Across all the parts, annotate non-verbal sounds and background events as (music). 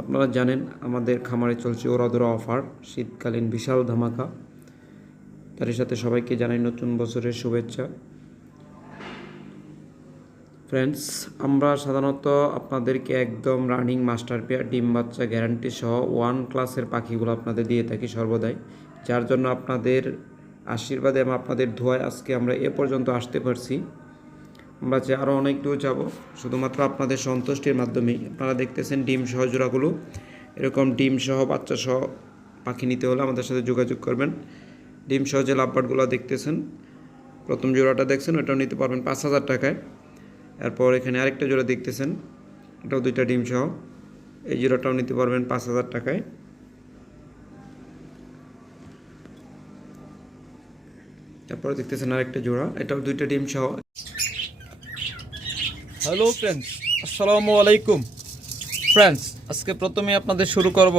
আপনারা জানেন আমাদের খামারে চলছে ওরাদোরা অফার, শীতকালীন বিশাল ধামাকা। তার সাথে সবাইকে জানাই নতুন বছরের শুভেচ্ছা। ফ্রেন্ডস আমরা সাধারণত আপনাদেরকে একদম রানিং মাস্টার পেয়ার ডিম বাচ্চা গ্যারান্টি সহ ওয়ান ক্লাসের পাখিগুলো আপনাদের দিয়ে থাকি সর্বদাই। যার জন্য আপনাদের আশীর্বাদে এবং আপনাদের ধোয়ায় আজকে আমরা এ পর্যন্ত আসতে পারছি। আমরা যে আরও অনেক দূর যাব, শুধুমাত্র আপনাদের সন্তুষ্টির মাধ্যমেই। আপনারা দেখতেছেন ডিম সহ জোড়াগুলো এরকম ডিম সহ বাচ্চা সহ পাখি নিতে হলে আমাদের সাথে যোগাযোগ করবেন। ডিম সহ যে লাভবার্ডগুলো দেখতেছেন, প্রথম জোড়াটা দেখছেন, ওটাও নিতে পারবেন পাঁচ হাজার টাকায়। এরপর এখানে আরেকটা জোড়া দেখতেছেন, এটাও দুইটা ডিম সহ। এই জোড়াটাও নিতে পারবেন পাঁচ হাজার টাকায়। তারপরে দেখতেছেন আরেকটা জোড়া, এটাও দুইটা ডিম সহ। হ্যালো ফ্রেন্ডস আসসালামু আলাইকুম ফ্রেন্ডস আজকে প্রথমে আপনাদের শুরু করব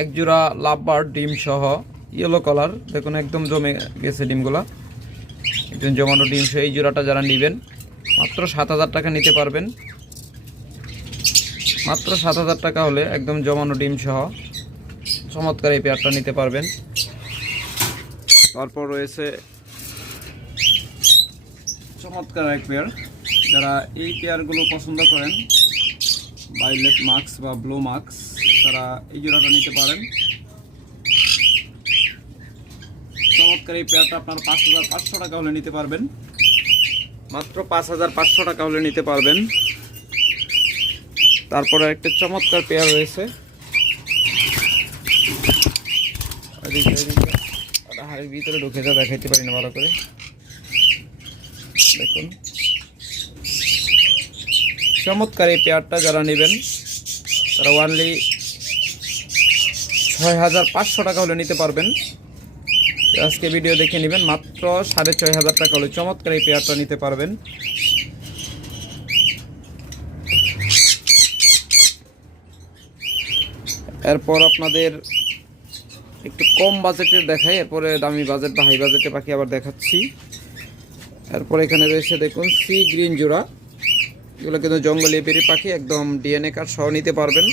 এক জোড়া লাভবার ডিম সহ ইয়েলো কালার দেখুন, একদম জমে গেছে ডিমগুলা। একদম জমানো ডিম সহ এই জোড়াটা যারা নেবেন, মাত্র সাত হাজার টাকা নিতে পারবেন। মাত্র সাত হাজার টাকা হলে একদম জমানো ডিম সহ চমৎকার এই পেয়ারটা নিতে পারবেন। তারপর রয়েছে চমৎকার এক পেয়ার। যারা এই পেয়ারগুলো পছন্দ করেন বাইলেট মাস্ক বা ব্লো মাস্ক তারা এই জোড়াটা নিতে পারেন। চমৎকার এই পেয়ারটা আপনার পাঁচ হাজার পাঁচশো টাকা হলে নিতে পারবেন। মাত্র পাঁচ হাজার পাঁচশো টাকা হলে নিতে পারবেন। তারপরে একটা চমৎকার পেয়ার রয়েছে। হাড়ির ভিতরে ঢুকে যা, দেখাইতে পারি না ভালো করে। দেখুন। চমৎকার এই পেয়ারটা যারা নেবেন, তারা ওয়ানলি ছয় হাজার পাঁচশো টাকা হলে নিতে পারবেন। আজকে ভিডিও দেখে নেবেন, মাত্র সাড়ে ছয় হাজার টাকা হলে চমৎকার এই পেয়ারটা নিতে পারবেন। এরপর আপনাদের একটু কম বাজেটের দেখাই, এরপরে দামি বাজেট বা হাই বাজেটে পাখি আবার দেখাচ্ছি। এরপর এখানে রয়েছে দেখুন সি গ্রিন জোড়া। এগুলো কিন্তু জঙ্গলি বেরি পাখি, একদম ডিএনএ কার্ড সহ নিতে পারবেন।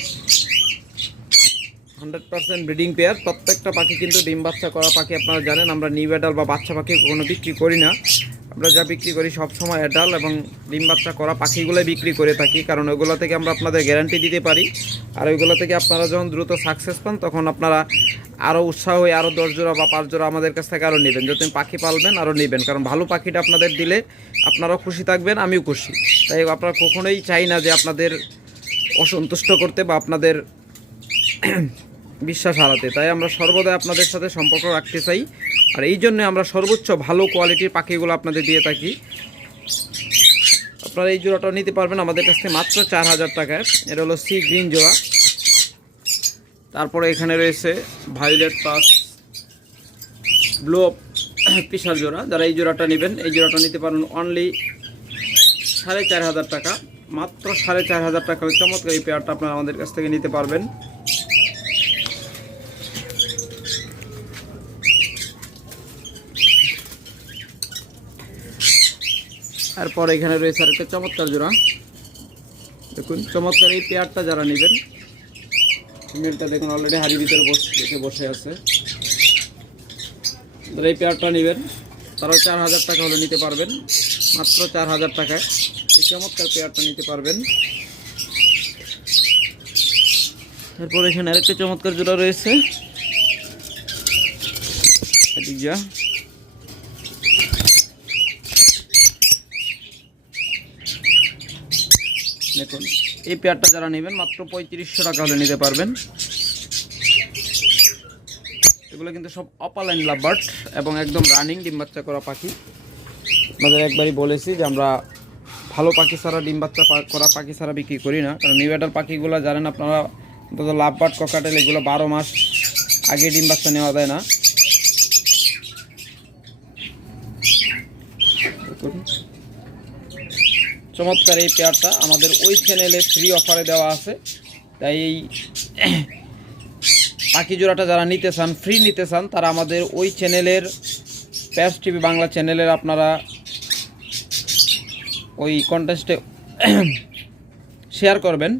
Hundred percent breeding pair. প্রত্যেকটা পাখি কিন্তু ডিম বাচ্চা করা পাখি, আপনারা জানেন, আমরা নিউ অ্যাডাল বা বাচ্চা পাখি কোনো বিক্রি করি না। আমরা যা বিক্রি করি সবসময় অ্যাডাল এবং ডিম বাচ্চা করা পাখিগুলোই বিক্রি করে থাকি, কারণ ওইগুলো থেকে আমরা আপনাদের গ্যারান্টি দিতে পারি। আর ওইগুলো থেকে আপনারা যখন দ্রুত সাকসেস পান, তখন আপনারা আরও উৎসাহ হয়ে আরও দশ জোড়া বা পাঁচ জোড়া আমাদের কাছ থেকে আরও নেবেন। যতদিন পাখি পালবেন আরও নেবেন। কারণ ভালো পাখিটা আপনাদের দিলে আপনারাও খুশি থাকবেন, আমিও খুশি। তাই আপনারা কখনোই চাই না যে আপনাদের অসন্তুষ্ট করতে বা আপনাদের (clears throat) বিশ্বাস হারাতে। তাই আমরা সর্বদাই আপনাদের সাথে সম্পর্ক রাখতে চাই। আর এই জন্য আমরা সর্বোচ্চ ভালো কোয়ালিটির পাখিগুলো আপনাদের দিয়ে থাকি। আপনারা এই জোড়াটা নিতে পারবেন আমাদের কাছ থেকে মাত্র চার হাজার টাকায়। এটা হলো সি গ্রিন জোড়া। তারপরে এখানে রয়েছে ভায়োলেট পাস ব্লু পিসার জোড়া। যারা এই জোড়াটা নেবেন, এই জোড়াটা নিতে পারেন অনলি সাড়ে চার হাজার টাকা। মাত্র সাড়ে চার হাজার টাকা চমৎকার এই পেয়ারটা আপনারা আমাদের কাছ থেকে নিতে পারবেন। তারপর এখানে রয়েছে আরেকটা চমৎকার জোড়া। দেখুন, চমৎকার এই পেয়ারটা যারা নেবেন ফিমেলটা দেখুন অলরেডি হাড়ির ভিতরে বসে বসে আছে। যারা এই পেয়ারটা নেবেন। তারাও চার হাজার টাকা হলে নিতে পারবেন। মাত্র চার হাজার টাকায়। এই চমৎকার পেয়ারটা নিতে পারবেন। তারপর এখানে আরেকটা চমৎকার জোড়া রয়েছে। দেখুন। এই পেয়ারটা যারা নেবেন, মাত্র পঁয়ত্রিশশো টাকা হলে নিতে পারবেন। এগুলো কিন্তু সব অপালাইন লাভবার্ড এবং একদম রানিং ডিম বাচ্চা করা পাখি। আমাদের একবারই বলেছি যে আমরা ভালো পাখি ছাড়া ডিম বাচ্চা করা পাখি ছাড়া বিক্রি করি না। কারণ নিউএডাল পাখিগুলো জানেন আপনারা, অন্তত লাভবার্ড ককাটেল এগুলো বারো মাস আগে ডিম বাচ্চা নেওয়া যায় না। চমৎকার এই পেয়ারটা আমাদের ওই চ্যানেলে ফ্রি অফারে দেওয়া আছে। তাই এই (coughs) পাখি জোড়াটা যারা নিতে চান ফ্রি নিতে চান, তারা আমাদের ওই চ্যানেলের প্যাস টিভি বাংলা চ্যানেলের আপনারা ওই কন্টেস্টে শেয়ার (coughs) করবেন।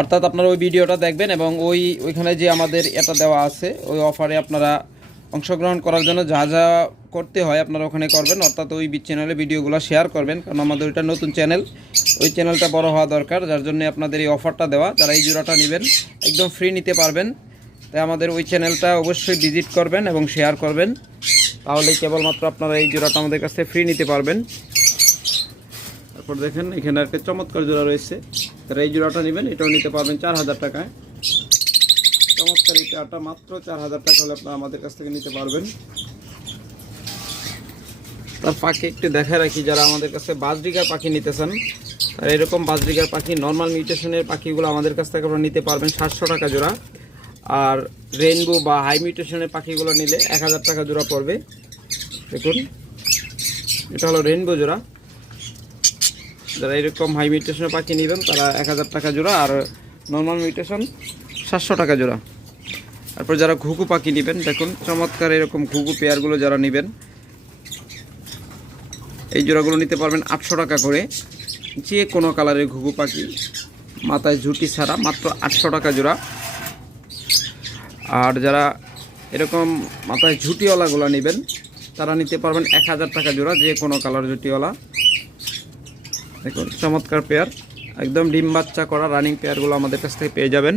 অর্থাৎ আপনারা ওই ভিডিওটা দেখবেন এবং ওই ওইখানে যে আমাদের এটা দেওয়া আছে, ওই অফারে আপনারা অংশগ্রহণ করার জন্য যা যা করতে হয়, আপনারা ওখানে করবেন। অর্থাৎ ওই চ্যানেলে ভিডিওগুলো শেয়ার করবেন, কারণ আমাদের ওইটা নতুন চ্যানেল ওই চ্যানেলটা বড় হওয়া দরকার, যার জন্য আপনাদের এই অফারটা দেওয়া। যারা এই জোড়াটা নেবেন, একদম ফ্রি নিতে পারবেন। তাই আমাদের ওই চ্যানেলটা অবশ্যই ভিজিট করবেন এবং শেয়ার করবেন। তাহলেই কেবলমাত্র আপনারা এই জোড়াটা আমাদের কাছে ফ্রি নিতে পারবেন। তারপর দেখেন, এখানে একটা চমৎকার জোড়া রয়েছে। তারা এই জোড়াটা নেবেন, এটাও নিতে পারবেন চার হাজার টাকায়। চমৎকার এই পেয়ারটা মাত্র চার হাজার টাকা হলে আপনারা আমাদের কাছ থেকে নিতে পারবেন। তার পাখি একটু দেখায় রাখি যারা আমাদের কাছে বাজরিকার পাখি নিতে চান আর এরকম বাজরিকার পাখি নর্মাল মিউটেশনের পাখিগুলো আমাদের কাছ থেকে আপনারা নিতে পারবেন সাতশো টাকা জোড়া। আর রেনবো বা হাই মিউটেশনের পাখিগুলো নিলে এক হাজার টাকা জোড়া পড়বে। দেখুন, এটা হলো রেনবো জোড়া। যারা এরকম হাই মিউটেশনের পাখি নেবেন, তারা এক হাজার টাকা জোড়া। আর নর্মাল মিউটেশন সাতশো টাকা জোড়া। তারপর যারা ঘুঘু পাখি নেবেন, দেখুন, চমৎকার এরকম ঘুঘু পেয়ারগুলো যারা নেবেন এই জোড়াগুলো নিতে পারবেন আটশো টাকা করে। যে কোনো কালারের ঘুঘু পাখি, মাথায় ঝুটি ছাড়া মাত্র আটশো টাকা জোড়া। আর যারা এরকম মাথায় ঝুটিওয়ালাগুলো নেবেন, তারা নিতে পারবেন এক হাজার টাকা জোড়া যে কোনো কালার ঝুটিওয়ালা। দেখুন, চমৎকার পেয়ার একদম ডিম বাচ্চা করা রানিং পেয়ারগুলো আমাদের কাছ থেকে পেয়ে যাবেন।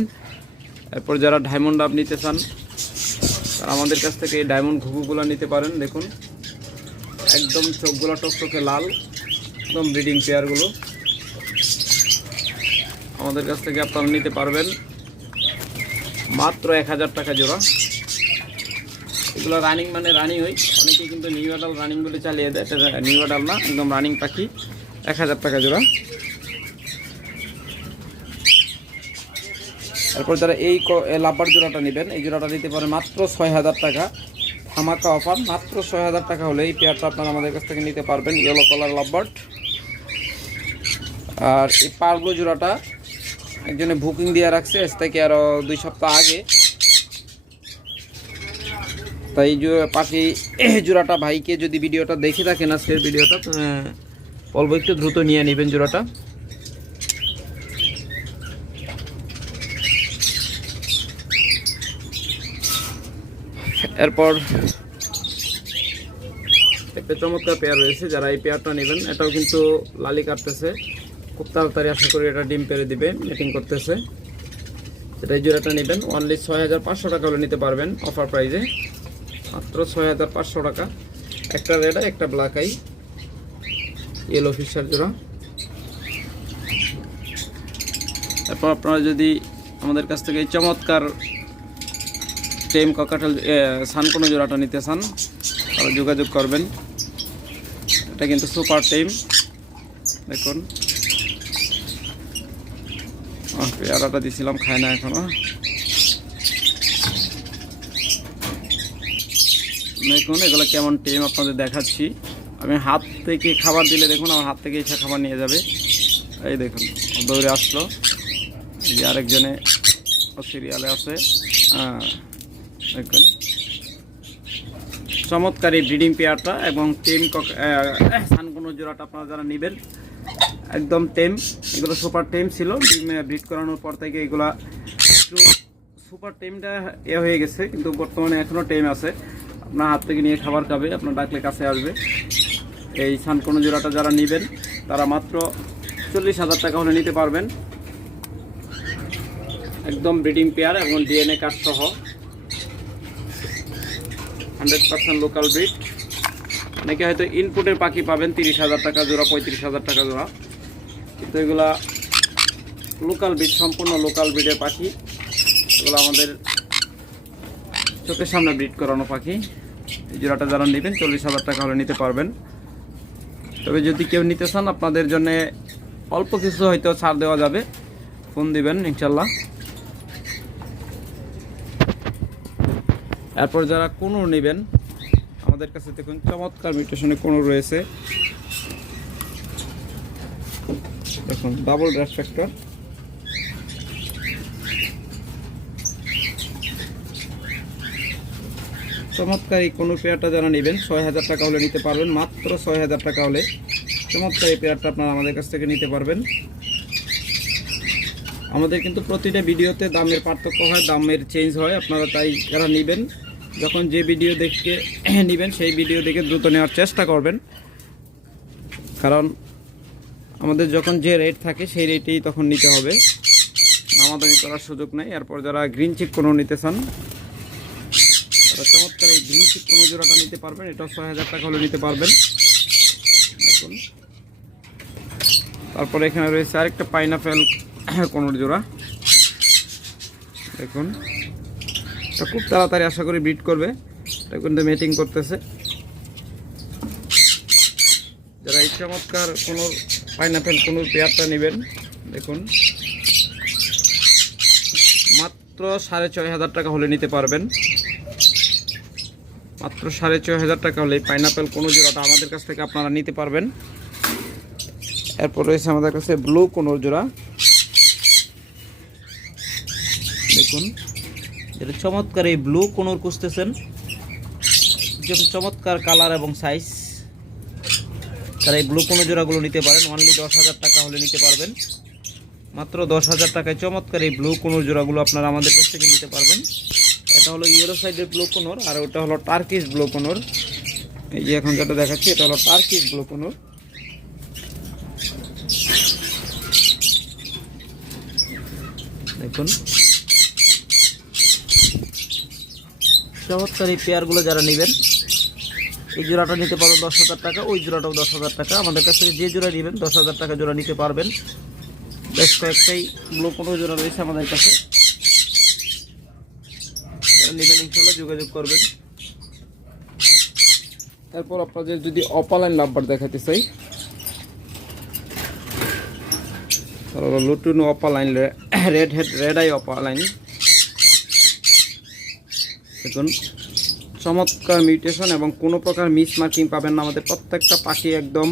এরপর যারা ডায়মন্ড আপ নিতে চান, তারা আমাদের কাছ থেকে এই ডায়মন্ড ঘুঘুগুলো নিতে পারেন। দেখুন একদম চোখগুলো টকটকে লাল, একদম ব্রিডিং পেয়ারগুলো আমাদের কাছ থেকে আপনারা নিতে পারবেন। মাত্র এক হাজার টাকা জোড়া। এগুলো রানিং মানে রানিং হই অনেকেই কিন্তু নিউ অ্যাডাল রানিং বলে চালিয়ে দেয়। এটা নিউ অ্যাডাল না, একদম রানিং পাখি। এক হাজার টাকা জোড়া। তারপর যারা এই লাভবার জোড়াটা নেবেন, এই জোড়াটা নিতে পারেন মাত্র ছয় হাজার টাকা। ধামাকা অফার। মাত্র ছয় হাজার টাকা হলে এই পেয়ারটা আপনারা আমাদের কাছ থেকে নিতে পারবেন ইয়েলো কালার লাভবার্ড আর এই পারগুলো জোড়াটা একজনে বুকিং দিয়ে রাখছে আজ থেকে আরও দুই সপ্তাহ আগে। তাই পাখি জোড়াটা ভাইকে যদি ভিডিওটা দেখে থাকেন আজকের ভিডিওটা বলব একটু দ্রুত নিয়ে নেবেন জোড়াটা। এরপর একটা চমৎকার পেয়ার রয়েছে, যারা এই পেয়ারটা নেবেন, এটাও কিন্তু লালি কাটতেছে। খুব তাড়াতাড়ি আশা করি এটা ডিম পেরে দিবে মিটিং করতেছে। সেটা এই জোড়াটা নেবেন অনলি ছয় হাজার পাঁচশো টাকা হলে নিতে পারবেন অফার প্রাইজে মাত্র ছয় হাজার পাঁচশো টাকা। একটা রেড একটা ব্ল্যাক আই ইয়েলো ফিশার জোড়া। তারপর আপনারা যদি আমাদের কাছ থেকে চমৎকার টেম সান কোনো জোড়াটা নিতে চান, তাহলে যোগাযোগ করবেন। এটা কিন্তু সুপার টেম। দেখুন। পেয়ারাটা দিছিলাম, খায় না এখনও। দেখুন, এগুলো কেমন টেম আপনাদের দেখাচ্ছি। আমি হাত থেকে খাবার দিলে দেখুন, আমার হাত থেকে এসে খাবার নিয়ে যাবে। এই দেখুন, দৌড়ে আসলো। যে আরেকজনে সিরিয়ালে আছে। হ্যাঁ দেখুন চমৎকার এই ব্রিডিং পেয়ারটা এবং টেম সানকোনো জোড়াটা আপনারা যারা নেবেন, একদম টেম এগুলো সুপার টেম ছিল ব্রিড করানোর পর থেকে এগুলা একটু সুপার টেমটা এ হয়ে গেছে, কিন্তু বর্তমানে এখনও টেম আছে। আপনার হাত থেকে নিয়ে খাবার খাবে, আপনার ডাকলে কাছে আসবে। এই সানকোনো জোড়াটা যারা নেবেন, তারা মাত্র চল্লিশ হাজার টাকা হলে নিতে পারবেন। একদম ব্রিডিং পেয়ার এবং ডিএনএ কার্ড সহ হান্ড্রেড পার্সেন্ট লোকাল ব্রিড অনেকে হয়তো ইনপুটের পাখি পাবেন, তিরিশ হাজার টাকা জোড়া, পঁয়ত্রিশ হাজার টাকা জোড়া। কিন্তু এগুলা লোকাল ব্রিড সম্পূর্ণ লোকাল ব্রিডের পাখি। এগুলো আমাদের চোখের সামনে ব্রিড করানো পাখি। এই জোড়াটা যারা নেবেন, চল্লিশ হাজার টাকা হলে নিতে পারবেন। তবে যদি কেউ নিতে চান, আপনাদের জন্য অল্প কিছু হয়তো ছাড় দেওয়া যাবে। ফোন দিবেন, ইনশাল্লাহ। এরপর যারা কোনো নেবেন, আমাদের কাছে দেখুন, চমৎকার মিউটেশনে কোনো রয়েছে। দেখুন ডাবল ড্রাস ফ্যাক্টর চমৎকার এই কোনো পেয়ারটা যারা নেবেন, ছয় হাজার টাকা হলে নিতে পারবেন, মাত্র ছয় হাজার টাকা হলে। চমৎকার এই পেয়ারটা আপনারা আমাদের কাছ থেকে নিতে পারবেন। আমাদের কিন্তু প্রতিটা ভিডিওতে দামের পার্থক্য হয়, দামের চেঞ্জ হয়, আপনারা তাই যারা নেবেন যখন যে ভিডিও দেখে (clears throat) নেবেন, সেই ভিডিও দেখে দ্রুত নেওয়ার চেষ্টা করবেন। কারণ আমাদের যখন যে রেট থাকে, সেই রেটেই তখন নিতে হবে। নামাদামি করার সুযোগ নেই। এরপর যারা গ্রিন চিপ কোনো নিতে চান, তারা চমৎকার এই গ্রিন চিপ কোনো জোড়াটা নিতে পারবেন। এটা ছয় হাজার টাকা হলে নিতে পারবেন। দেখুন। তারপরে এখানে রয়েছে আরেকটা পাইনাপেল (clears throat) কোনোর জোড়া। দেখুন। খুব তাড়াতাড়ি আশা করি বিট করবে। এটা কিন্তু মেটিং করতেছে। যারা এই চমৎকার কোনো পাইনাপেল কোনো পেয়ারটা নেবেন, দেখুন। মাত্র সাড়ে ছয় হাজার টাকা হলে নিতে পারবেন। মাত্র সাড়ে ছয় হাজার টাকা হলে পাইনাপেল কোনো জোড়াটা আমাদের কাছ থেকে আপনারা নিতে পারবেন। এরপর রয়েছে আমাদের কাছে ব্লু কোনো জোড়া। দেখুন। যেটা চমৎকার এই ব্লু কোনোর খুঁজতেছেন। চমৎকার কালার এবং সাইজ তারা এই ব্লু কোনো জোড়াগুলো নিতে পারেন। অনলি দশ হাজার টাকা হলে নিতে পারবেন। মাত্র দশ হাজার টাকায় চমৎকার এই ব্লু কোনোর জোড়াগুলো আপনারা আমাদের কাছ থেকে নিতে পারবেন। এটা হলো ইউরো সাইডের ব্লু কোনোর আর ওটা হলো টার্কিশ ব্লু কোনোর এই যে এখন যেটা দেখাচ্ছি, এটা হলো টার্কিশ ব্লু কোনোর দেখুন। চমৎকার এই পেয়ারগুলো যারা নেবেন, এই জোড়াটা নিতে পারবেন দশ হাজার টাকা, ওই জোড়াটাও দশ হাজার টাকা। আমাদের কাছ থেকে যে জোড়া নেবেন, দশ হাজার টাকা জোড়া নিতে পারবেন। বেশ কয়েকটাই ব্লু কোনো জোড়া রয়েছে আমাদের কাছে। নেবেন ইনশাল্লাহ যোগাযোগ করবেন। এরপর আপনাদের যদি অপালাইন নাম্বার দেখাতে চাই। Lutino opaline red head red eye opaline দেখুন, চমৎকার মিউটেশন এবং কোনো প্রকার মিস মার্কিং পাবেন না। আমাদের প্রত্যেকটা পাখি একদম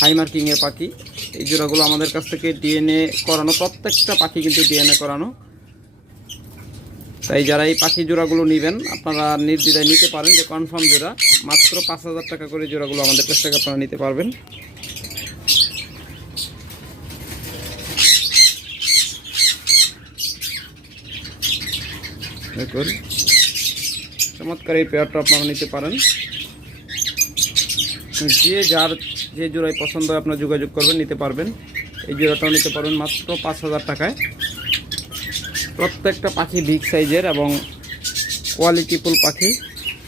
হাই মার্কিংয়ের পাখি। এই জোড়াগুলো আমাদের কাছ থেকে ডিএনএ করানো, প্রত্যেকটা পাখি কিন্তু ডিএনএ করানো। তাই যারা এই পাখি জোড়াগুলো নেবেন, আপনারা নির্দ্বিধায় নিতে পারেন যে কনফার্ম জোড়া। মাত্র পাঁচ হাজার টাকা করে জোড়াগুলো আমাদের কাছ থেকে আপনারা নিতে পারবেন। দেখুন চমৎকার এই পেয়ারটা আপনারা নিতে পারেন। যে যার, যে জোড়ায় পছন্দ হয় আপনার যোগাযোগ করবেন, নিতে পারবেন। এই জোড়াটাও নিতে পারবেন মাত্র পাঁচ হাজার টাকায়। প্রত্যেকটা পাখি বিগ সাইজের এবং কোয়ালিটিফুল পাখি।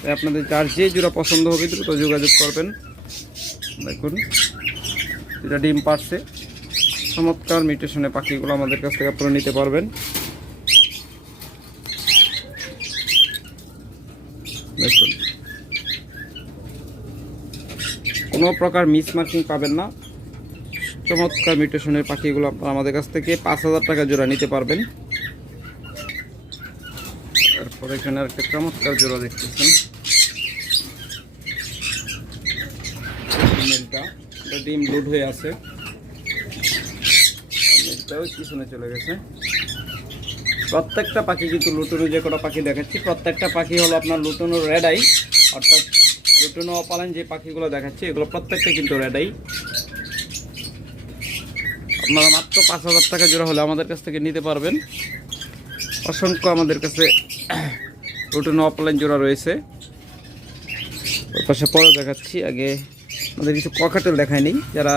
তাই আপনাদের যার যে জোড়া পছন্দ হবে দ্রুত যোগাযোগ করবেন। দেখুন যেটা ডিম পারছে চমৎকার মিউটেশনের পাখিগুলো আমাদের কাছ থেকে আপনারা নিতে পারবেন। দেখুন কোনো প্রকার মিস মার্কিং পাবেন না। চমৎকার মিউটেশনের পাখিগুলো আপনারা আমাদের কাছ থেকে পাঁচ হাজার টাকা জোড়া নিতে পারবেন। তারপর এখানে আর একটা চমৎকার জোড়া দেখতেছেন। ডিম লোড হয়ে আছে। মেলটাও পিছনে চলে গেছে। প্রত্যেকটা পাখি কিন্তু লুটুনো যে কটা পাখি দেখাচ্ছি, প্রত্যেকটা পাখি হলো আপনার লুটুনো রেড আই অর্থাৎ লুটুনো অপালাইন যে পাখিগুলো দেখাচ্ছি, এগুলো প্রত্যেকটা কিন্তু রেড আই আপনারা মাত্র পাঁচ হাজার টাকা জোড়া হলে আমাদের কাছ থেকে নিতে পারবেন। অসংখ্য আমাদের কাছে লুটুনো অপালাইন জোড়া রয়েছে। ওর পাশে পরে দেখাচ্ছি, আগে আমাদের কিছু ককাটেল দেখায়নি যারা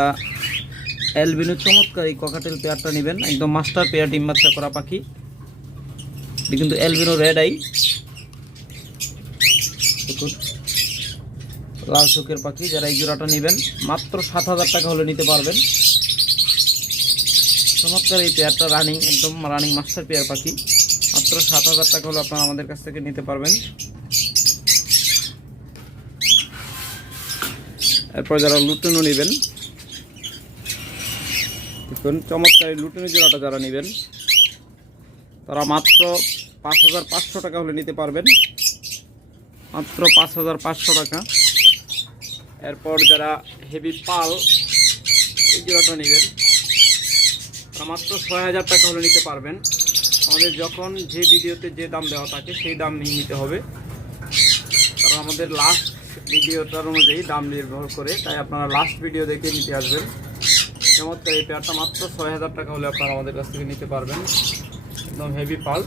অ্যালবিনো চমৎকার এই ককাটেল পেয়ারটা নেবেন। একদম মাস্টার পেয়ার ডিম করা পাখি। কিন্তু অ্যালবিনো রেড আই লাল চোখের পাখি, যারা এই জোড়াটা নেবেন, মাত্র সাত হাজার টাকা হলে নিতে পারবেন। চমৎকার এই পেয়ারটা রানিং একদম রানিং মাস্টার পেয়ার পাখি। মাত্র সাত হাজার টাকা হলে আপনারা আমাদের কাছ থেকে নিতে পারবেন। এরপর যারা লুটুনো নেবেন, দেখুন, চমৎকার এই লুটুনি জোড়াটা যারা নেবেন, তারা মাত্র পাঁচ হাজার পাঁচশো টাকা হলে নিতে পারবেন। মাত্র পাঁচ হাজার পাঁচশো টাকা। এরপর যারা হেভি পাল, এই জোড়াটা নেবেন, তারা মাত্র ছয় হাজার টাকা হলে নিতে পারবেন। আমাদের যখন যে ভিডিওতে যে দাম দেওয়া থাকে, সেই দাম নিয়ে নিতে হবে। কারণ আমাদের লাস্ট ভিডিওটার অনুযায়ী দাম নির্ভর করে, তাই আপনারা লাস্ট ভিডিও দেখে নিতে আসবেন। চমৎকার এই পেয়ারটা মাত্র ছয় হাজার টাকা হলে আপনারা আমাদের কাছ থেকে নিতে পারবেন। একদম হেভি পাল।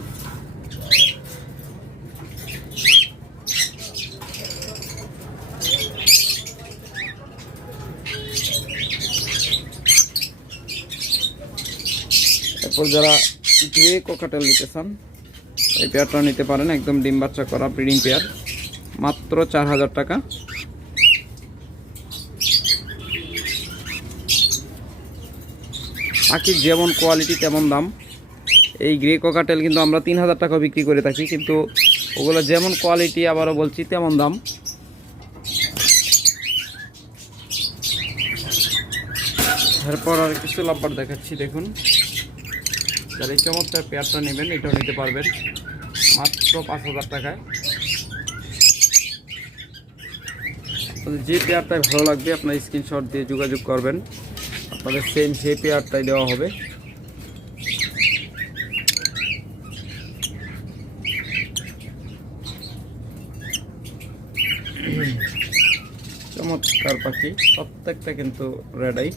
এরপর যারা গ্রে কোকাটেল নিতে চান, এই পেয়ারটা নিতে পারেন, একদম ডিম বাচ্চা করা ব্রিডিং পেয়ার, মাত্র চার হাজার টাকা। পাখির যেমন কোয়ালিটি তেমন দাম। এই গ্রে কোকাটেল কিন্তু আমরা তিন হাজার টাকা বিক্রি করে থাকি, কিন্তু ওগুলো যেমন কোয়ালিটি আবারও বলছি, তেমন দাম। এরপর আর কিছু লাভবার দেখাচ্ছি, দেখুন। যারা এই চমৎকার পেয়ারটা নেবেন, এটাও নিতে পারবেন। মাত্র পাঁচ হাজার টাকায়। যে পেয়ারটাই ভালো লাগবে, আপনার স্ক্রিনশট দিয়ে যোগাযোগ করবেন। আপনাদের সেম সেই পেয়ারটাই দেওয়া হবে। চমৎকার পাখি, প্রত্যেকটা কিন্তু রেডাই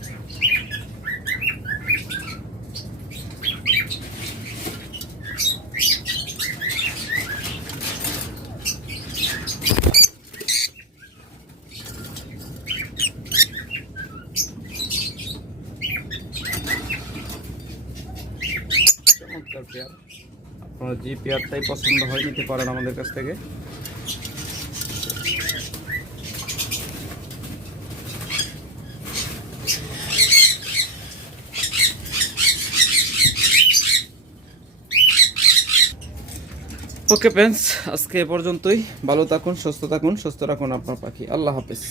চমৎকার পেয়ার আপনারা যে পেয়ারটাই পছন্দ হয় নিতে পারেন আমাদের কাছ থেকে। ওকে ফ্রেন্ডস আজকে এ পর্যন্তই। ভালো থাকুন, সুস্থ থাকুন, সুস্থ রাখুন আপনার পাখি। আল্লাহ হাফেজ।